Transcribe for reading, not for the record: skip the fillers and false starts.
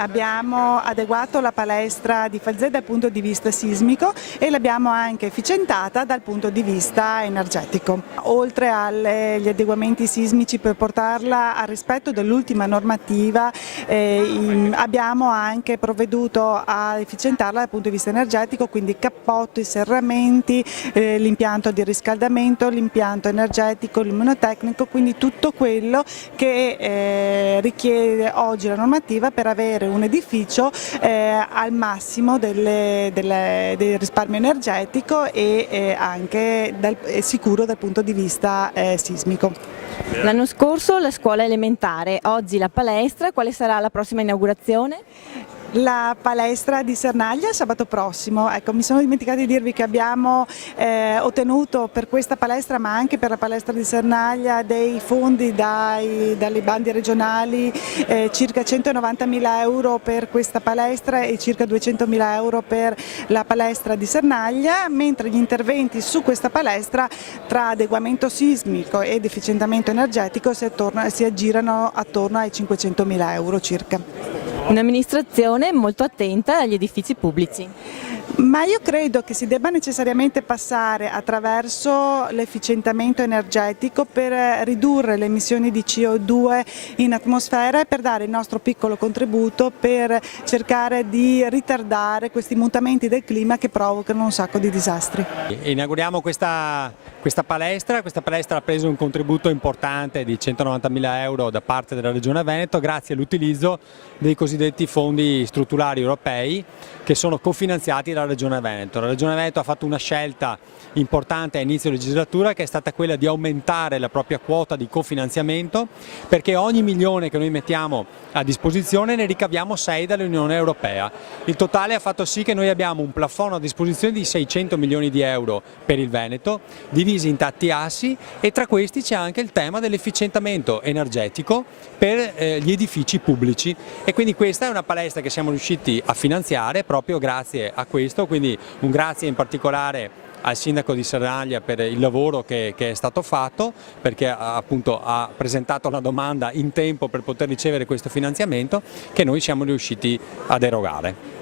abbiamo adeguato la palestra di Falzè dal punto di vista sismico e l'abbiamo anche efficientata dal punto di vista energetico. Oltre agli adeguamenti sismici per portarla al rispetto dell'ultima normativa, abbiamo anche provveduto a efficientarla dal punto di vista energetico, quindi cappotto, i serramenti, l'impianto di riscaldamento, l'impianto energetico, l'immunotecnico, quindi tutto quello che richiede oggi la normativa per avere un edificio al massimo del risparmio energetico e anche sicuro dal punto di vista sismico. L'anno scorso la scuola elementare, oggi la palestra, quale sarà la prossima inaugurazione? La palestra di Sernaglia sabato prossimo. Ecco, mi sono dimenticata di dirvi che abbiamo ottenuto per questa palestra, ma anche per la palestra di Sernaglia, dei fondi dalle bandi regionali, circa 190.000 euro per questa palestra e circa 200.000 euro per la palestra di Sernaglia, mentre gli interventi su questa palestra tra adeguamento sismico ed efficientamento energetico si aggirano attorno ai 500.000 euro circa. Un'amministrazione molto attenta agli edifici pubblici. Ma io credo che si debba necessariamente passare attraverso l'efficientamento energetico per ridurre le emissioni di CO2 in atmosfera e per dare il nostro piccolo contributo per cercare di ritardare questi mutamenti del clima che provocano un sacco di disastri. Inauguriamo questa palestra ha preso un contributo importante di 190.000 euro da parte della Regione Veneto grazie all'utilizzo dei cosiddetti fondi strutturali europei che sono cofinanziati dalla Regione Veneto. La Regione Veneto ha fatto una scelta importante a inizio legislatura che è stata quella di aumentare la propria quota di cofinanziamento, perché ogni milione che noi mettiamo a disposizione ne ricaviamo 6 dall'Unione Europea. Il totale ha fatto sì che noi abbiamo un plafond a disposizione di 600 milioni di euro per il Veneto, divisi in tanti assi, e tra questi c'è anche il tema dell'efficientamento energetico per gli edifici pubblici, e quindi questa è una palestra che siamo riusciti a finanziare proprio grazie a questo, quindi un grazie in particolare al sindaco di Sernaglia per il lavoro che è stato fatto, perché appunto ha presentato la domanda in tempo per poter ricevere questo finanziamento che noi siamo riusciti ad erogare.